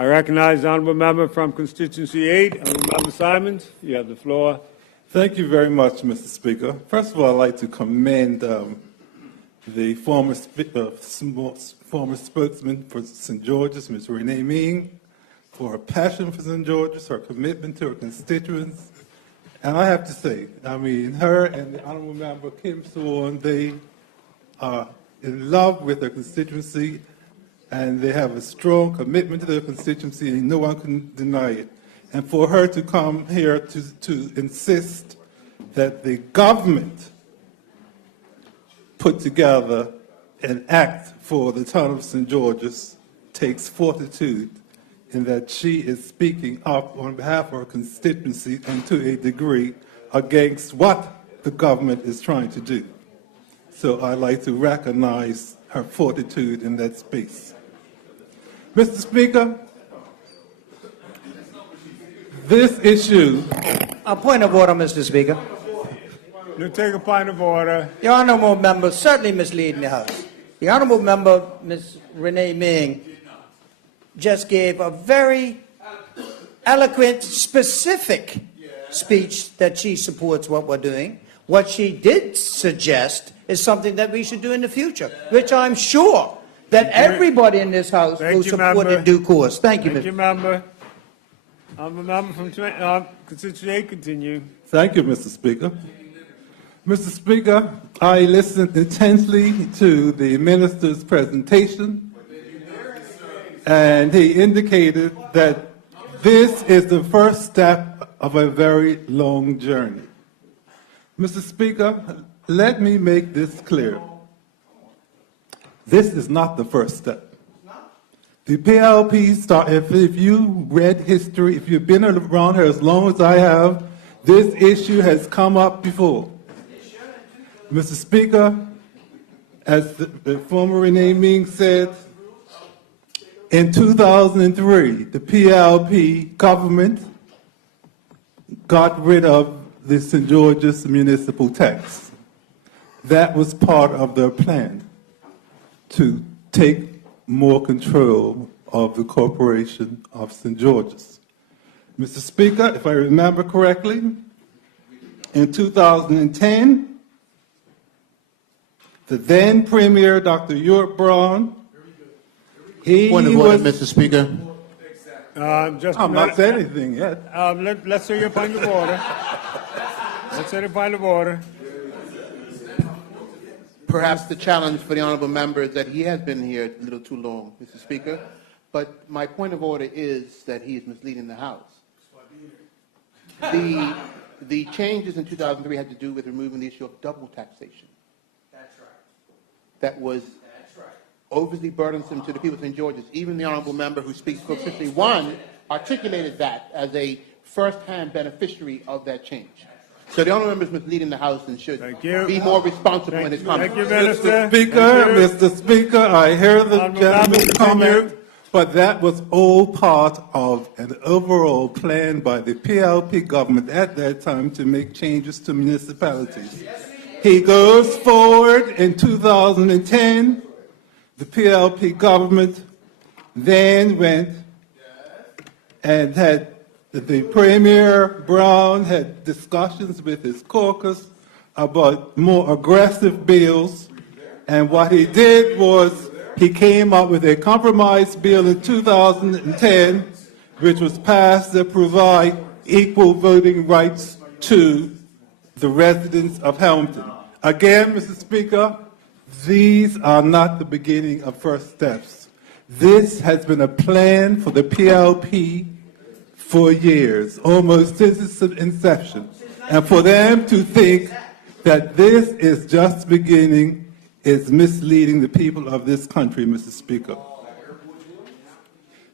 I recognize the honourable member from constituency 8, Honourable Member Simons. You have the floor. Thank you very much, Mr. Speaker. First of all, I'd like to commend the former spokesman for St. George's, Ms. Renee Ming, for her passion for St. George's, her commitment to her constituents. And I have to say, I mean, her and the Honourable Member Kim Swan, they are in love with their constituency, and they have a strong commitment to their constituency, and no one can deny it. And for her to come here to insist that the government put together an act for the town of St. George's takes fortitude in that she is speaking up on behalf of her constituency and to a degree against what the government is trying to do. So I'd like to recognize her fortitude in that space. Mr. Speaker, this issue... A point of order, Mr. Speaker. You take a point of order. The honourable member certainly misleading the House. The honourable member, Ms. Renee Ming, just gave a very eloquent, specific speech that she supports what we're doing. What she did suggest is something that we should do in the future, which I'm sure that everybody in this House will support in due course. Thank you, Mr. Thank you, member. Honourable member from constituency 8, continue. Thank you, Mr. Speaker. Mr. Speaker, I listened intensely to the minister's presentation, and he indicated that this is the first step of a very long journey. Mr. Speaker, let me make this clear. This is not the first step. The PLP if you read history, if you've been around here as long as I have, this issue has come up before. Mr. Speaker, as the former Renee Ming said, in 2003, the PLP government got rid of the St. George's municipal tax. That was part of their plan to take more control of the corporation of St. George's. Mr. Speaker, if I remember correctly, in 2010, the then Premier, Dr. Ewart Brown, Point of order, Mr. Speaker. I'm not saying anything yet. Let's hear your point of order. Let's hear the point of order. Perhaps the challenge for the honourable member is that he has been here a little too long, Mr. Speaker. But my point of order is that he is misleading the House. The changes in 2003 had to do with removing the issue of double taxation. That's right. That was overly burdensome to the people of St. George's. Even the honourable member who speaks for 51 articulated that as a first-hand beneficiary of that change. So the honourable member is misleading the House and should be more responsible in his comments. Thank you, Minister. Mr. Speaker, I hear the gentleman's comment, but that was all part of an overall plan by the PLP government at that time to make changes to municipalities. He goes forward in 2010. The PLP government then went and had the Premier Brown had discussions with his caucus about more aggressive bills, and what he did was he came up with a compromise bill in 2010, which was passed to provide equal voting rights to the residents of Hamilton. Again, Mr. Speaker, these are not the beginning of first steps. This has been a plan for the PLP for years, almost since its inception. And for them to think that this is just beginning is misleading the people of this country, Mr. Speaker.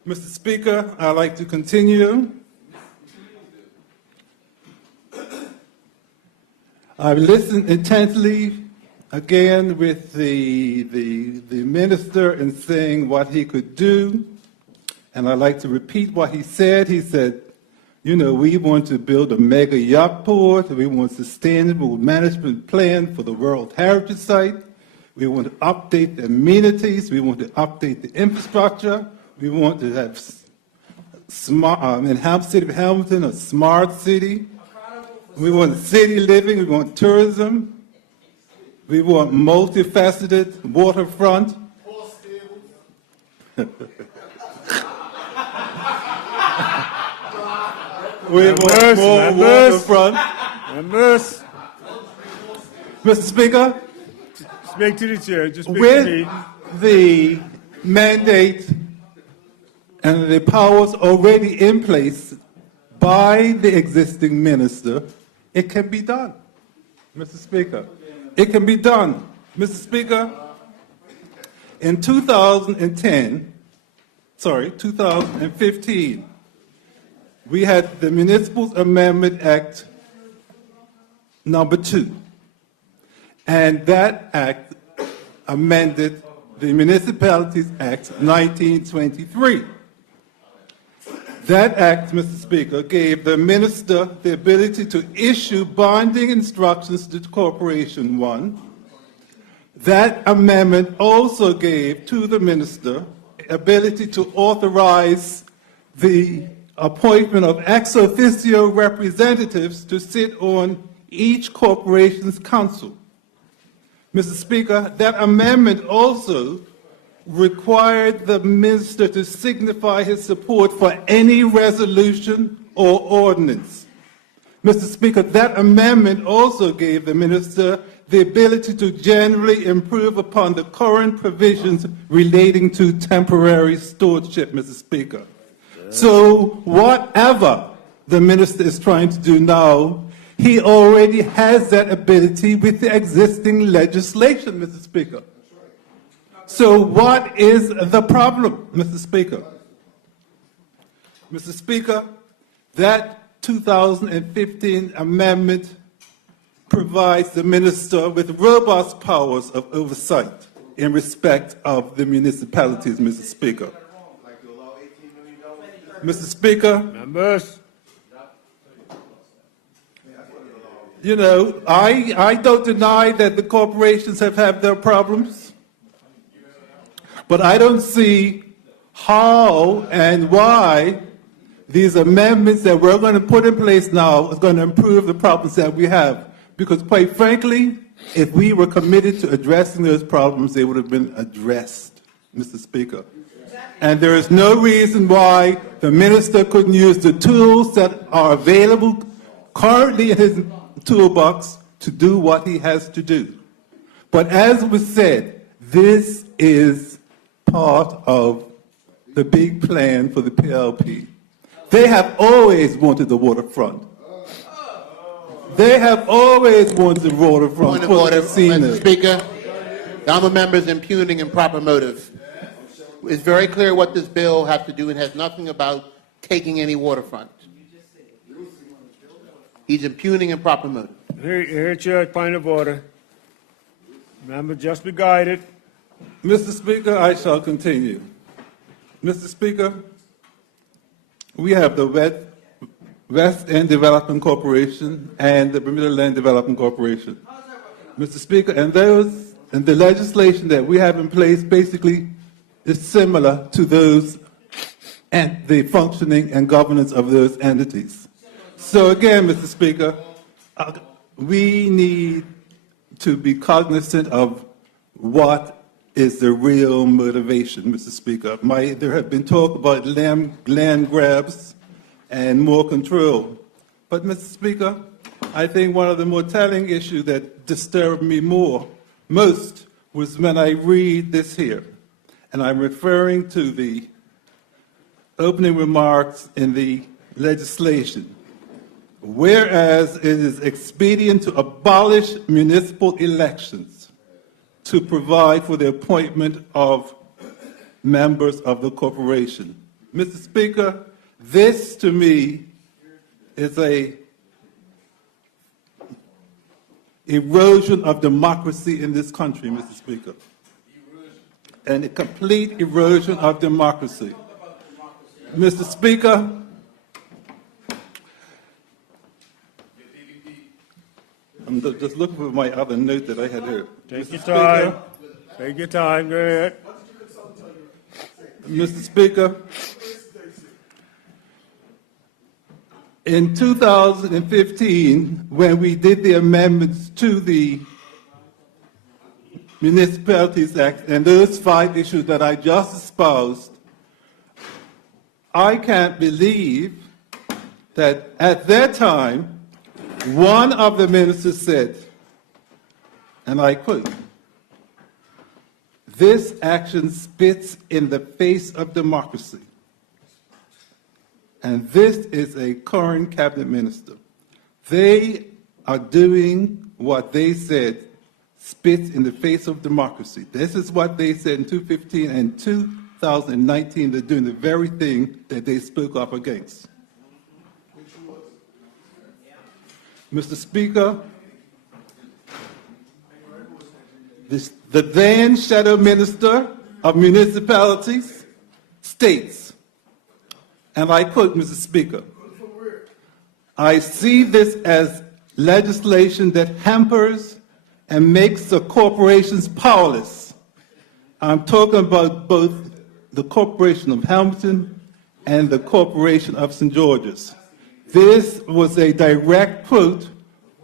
Mr. Speaker, I'd like to continue. I've listened intently again with the minister in saying what he could do, and I'd like to repeat what he said. He said, you know, we want to build a mega yacht port, we want a sustainable management plan for the World Heritage Site, we want to update the amenities, we want to update the infrastructure, we want to have enhance city of Hamilton a smart city. We want city living. We want tourism. We want multifaceted waterfront. We want more waterfront. Members, Mr. Speaker, speak to the chair. Just speak to with me. the mandate and the powers already in place by the existing minister, it can be done, Mr. Speaker. It can be done. Mr. Speaker, in 2015, we had the Municipal Amendment Act number 2, and that act amended the Municipalities Act 1923. That act, Mr. Speaker, gave the minister the ability to issue bonding instructions to the Corporation 1. That amendment also gave to the minister ability to authorize the appointment of ex officio representatives to sit on each corporation's council. Mr. Speaker, that amendment also required the minister to signify his support for any resolution or ordinance. Mr. Speaker, that amendment also gave the minister the ability to generally improve upon the current provisions relating to temporary stewardship, Mr. Speaker. So whatever the minister is trying to do now, he already has that ability with the existing legislation, Mr. Speaker. So what is the problem, Mr. Speaker? Mr. Speaker, that 2015 amendment provides the minister with robust powers of oversight in respect of the municipalities, Mr. Speaker. Mr. Speaker, Members, you know, I don't deny that the corporations have had their problems. But I don't see how and why these amendments that we're going to put in place now is going to improve the problems that we have. Because quite frankly, if we were committed to addressing those problems, they would have been addressed, Mr. Speaker. And there is no reason why the minister couldn't use the tools that are available currently in his toolbox to do what he has to do. But as was said, this is part of the big plan for the PLP. They have always wanted the waterfront. They have always wanted the waterfront Point of for order, the casinos. Mr. Speaker. The honourable member is impugning improper motive. It's very clear what this bill has to do. It has nothing about taking any waterfront. He's impugning improper motive. here's your point of order. Member, just be guided. Mr. Speaker, I shall continue. Mr. Speaker, we have the West End Development Corporation and the Bermuda Land Development Corporation. Mr. Speaker, and the legislation that we have in place basically is similar to those and the functioning and governance of those entities. So again, Mr. Speaker, we need to be cognizant of what is the real motivation, Mr. Speaker. There have been talk about land grabs and more control. But, Mr. Speaker, I think one of the more telling issues that disturbed me most was when I read this here. And I'm referring to the opening remarks in the legislation. Whereas it is expedient to abolish municipal elections to provide for the appointment of members of the corporation. Mr. Speaker, this to me is a erosion of democracy in this country, Mr. Speaker. And a complete erosion of democracy. Mr. Speaker, I'm just looking for my other note that I had here. Take your Mr. time. Speaker, Take your time. Go ahead. Mr. Speaker, In 2015, when we did the amendments to the Municipalities Act and those 5 issues that I just espoused, I can't believe that at that time, one of the ministers said, and I quote, "This action spits in the face of democracy." And this is a current cabinet minister. They are doing what they said spits in the face of democracy. This is what they said in 2015 and 2019. They're doing the very thing that they spoke up against. Mr. Speaker, the then Shadow Minister of Municipalities states, and I quote, Mr. Speaker, "I see this as legislation that hampers and makes the corporations powerless." I'm talking about both the Corporation of Hamilton and the Corporation of St. George's. This was a direct quote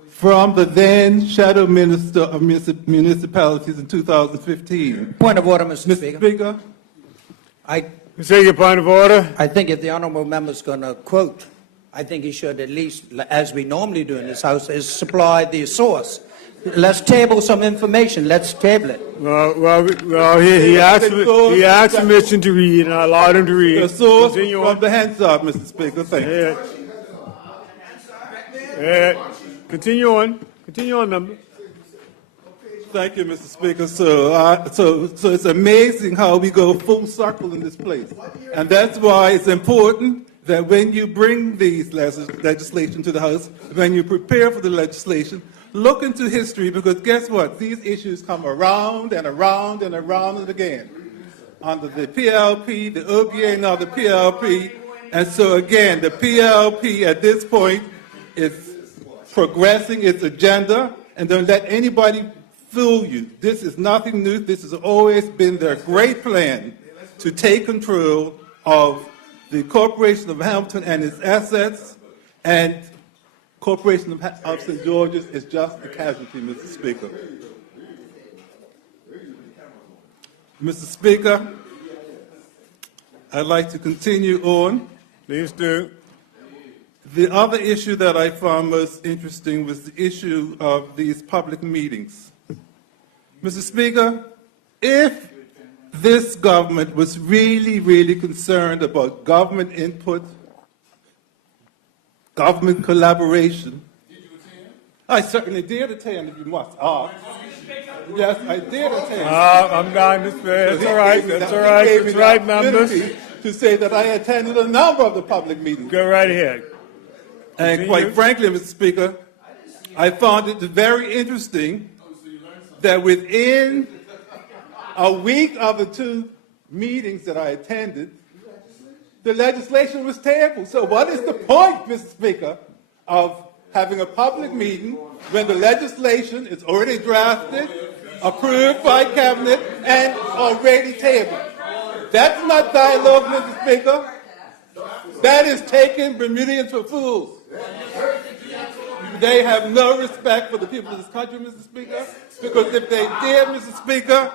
from the then Shadow Minister of Municipalities in 2015. Point of order, Mr. Mr. Speaker. Speaker, Take your point of order. I think if the honourable member is going to quote, I think he should at least, as we normally do in this House, is supply the source. Let's table some information. Let's table it. Well, he asked permission to read, and I allowed him to read. the source Continue from on. the Hansard, Mr. Speaker. Thank you. Continue on. Continue on, member. Thank you, Mr. Speaker. So it's amazing how we go full circle in this place. And that's why it's important that when you bring these legislation to the House, when you prepare for the legislation, look into history, because guess what? These issues come around and around and around and again. Under the PLP, the OBA, now the PLP. And so again, the PLP at this point is progressing its agenda, and don't let anybody fool you. This is nothing new. This has always been their great plan to take control of the Corporation of Hamilton and its assets, and Corporation of St. George's is just a casualty, Mr. Speaker. Mr. Speaker, I'd like to continue on. Please do. The other issue that I found most interesting was the issue of these public meetings. Mr. Speaker, if this government was really, really concerned about government input, government collaboration, I certainly did attend, if you must ask. Yes, I did attend. I'm not this way. That's all right. That's all right. That's right, members. To say that I attended a number of the public meetings. Go right ahead. And quite frankly, Mr. Speaker, I found it very interesting that within a week of the 2 meetings that I attended, the legislation was tabled. So what is the point, Mr. Speaker, of having a public meeting when the legislation is already drafted, approved by cabinet, and already tabled? That's not dialogue, Mr. Speaker. That is taking Bermudians for fools. They have no respect for the people of this country, Mr. Speaker, because if they did, Mr. Speaker,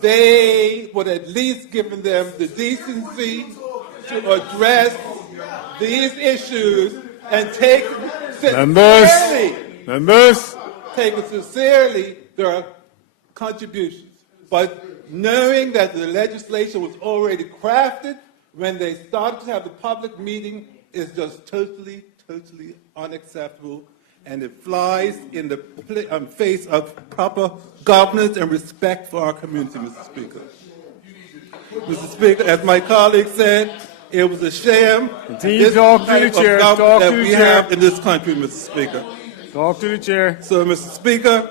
they would at least given them the decency to address these issues and take sincerely their contributions. But knowing that the legislation was already crafted when they started to have the public meeting is just totally unacceptable, and it flies in the face of proper governance and respect for our community, Mr. Speaker. Mr. Speaker, as my colleague said, it was a sham. Continue to talk to the chair. Talk to the chair. Have in this country, Mr. Speaker. Talk to the chair. So, Mr. Speaker,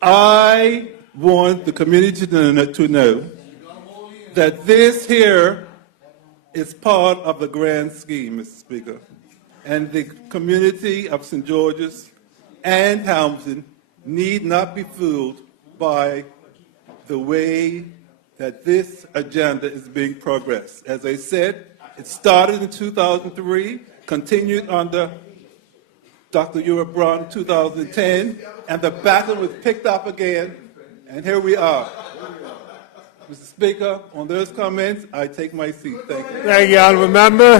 I want the community to know that this here is part of the grand scheme, Mr. Speaker. And the community of St. George's and Hamilton need not be fooled by the way that this agenda is being progressed. As I said, It started in 2003, continued under Dr. Europe Brown in 2010, and the battle was picked up again, and here we are. Mr. Speaker, on those comments, I take my seat. Thank you. Thank you, honourable member.